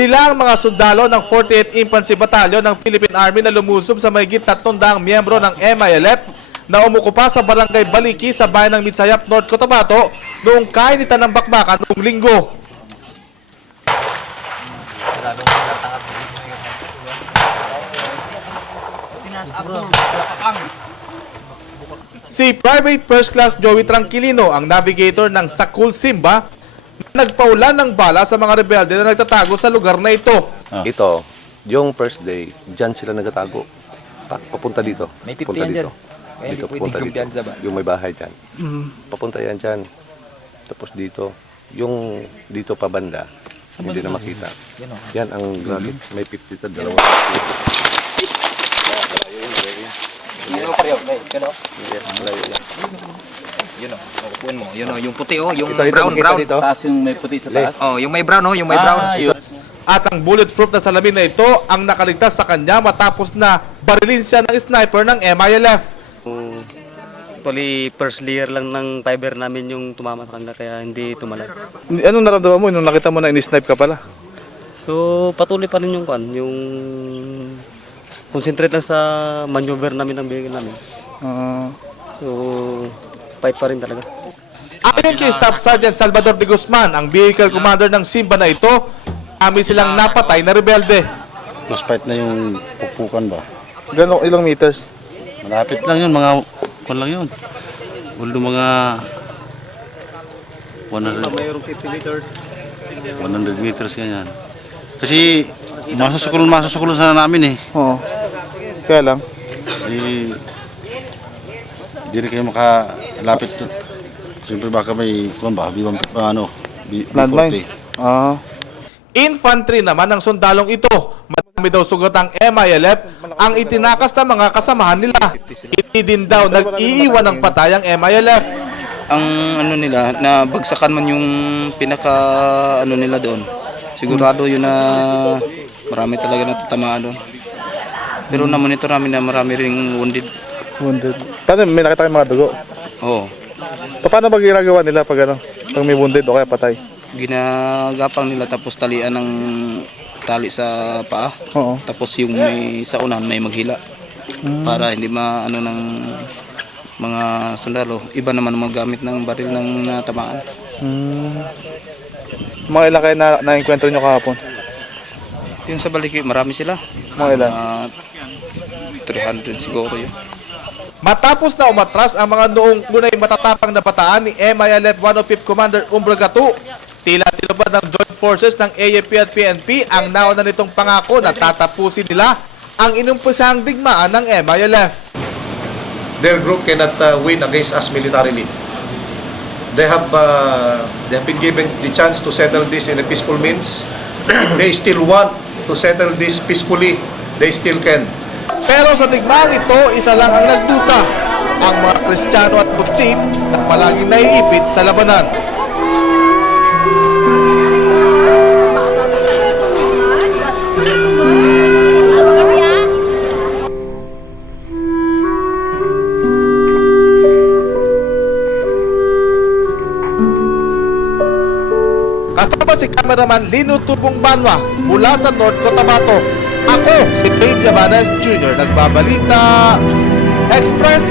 Sila ang mga sundalo ng 48th Infantry Battalion ng Philippine Army na lumusob sa mahigit 300 miyembro ng MILF na umukupa sa Barangay Baliki sa bayan ng Mitsayap, North Cotabato noong kainitan ng bakbakan noong linggo. Si Private First Class Joey Tranquilino ang navigator ng Sakul Simba na nagpaulan ng bala sa mga rebelde na nagtatago sa lugar na ito. Ito, yung first day, dyan sila nagtatago. Papunta dito. May 50 Papunta yan dyan. dito. Kaya Dito, hindi papunta pwedeng dito. kumpiyansa ba? Yung may bahay dyan. Papunta yan dyan. Tapos dito, yung dito pa banda, hindi na makita. Yan ang gamit. May 50 ta, dalawa. Yun o, pareho. Yun o. Yun o. Upuin mo. Yun o. Yung puti o. Yung brown. Taas yung may puti sa taas. Oh, yung may brown o. Yung may brown. Yun. At ang bulletproof na salamin na ito ang nakaligtas sa kanya matapos na barilin siya ng sniper ng MILF. Actually, first layer lang ng fiber namin yung tumama sa kanila kaya hindi tumalag. Anong naramdaman mo nung nakita mo na in-snipe ka pala? So, patuloy pa rin yung yung concentrate lang sa maneuver namin ng vehicle namin. So, fight pa rin talaga. Ayon kay Staff Sergeant Salvador de Guzman, ang vehicle commander ng Simba na ito, kami silang napatay na rebelde. Plus fight na yung pupukan ba? Gano'ng ilang meters? Malapit lang yun, mga kung lang yun. Although mga 100 meters ganyan. Kasi masusukulon sana namin eh. Oo. Kaya lang. Eh, di rin kayo makalapit. Siyempre baka may kung ba, Landmine. Infantry naman ng sundalong ito. Marami daw sugat ang MILF ang itinakas ng mga kasamahan nila. Hindi din daw nag-iiwan ng patay ang MILF. Ang ano nila, na bagsakan man yung pinaka ano nila doon. Sigurado yun na marami talaga natatamaan doon. Pero na-monitor namin na marami ring wounded. Wounded. Paano may nakita kayong mga dugo? Oo. Paano ba ginagawa nila pag ano? Pag may wounded o kaya patay? Ginagapang nila tapos talian ng tali sa paa. Oo. Tapos yung may sa unahan may maghila. Para hindi maano ng mga sundalo. Iba naman ang magamit ng baril ng natamaan. Mga ilang kayo na-encuentro nyo kahapon? Yung sa Baliki, marami sila. Mga ilan? 300 siguro yun. Matapos na umatras ang mga noong unay matatapang na bataan ni MILF 105th Commander Umbragatu, tila tinupad ng joint forces ng AFP at PNP ang nauna nitong pangako na tatapusin nila ang inumpisang digmaan ng MILF. Their group cannot win against us militarily. They have been given the chance to settle this in a peaceful means. They still want to settle this peacefully. They still can. Pero sa digmaang ito, isa lang ang nagdusa, ang mga Kristiyano at Muslim na palaging naiipit sa labanan. Kasama si cameraman Lino Turbong Banwa mula sa North Cotabato. Ako, si Dave Llamanes Jr. Nagbabalita Express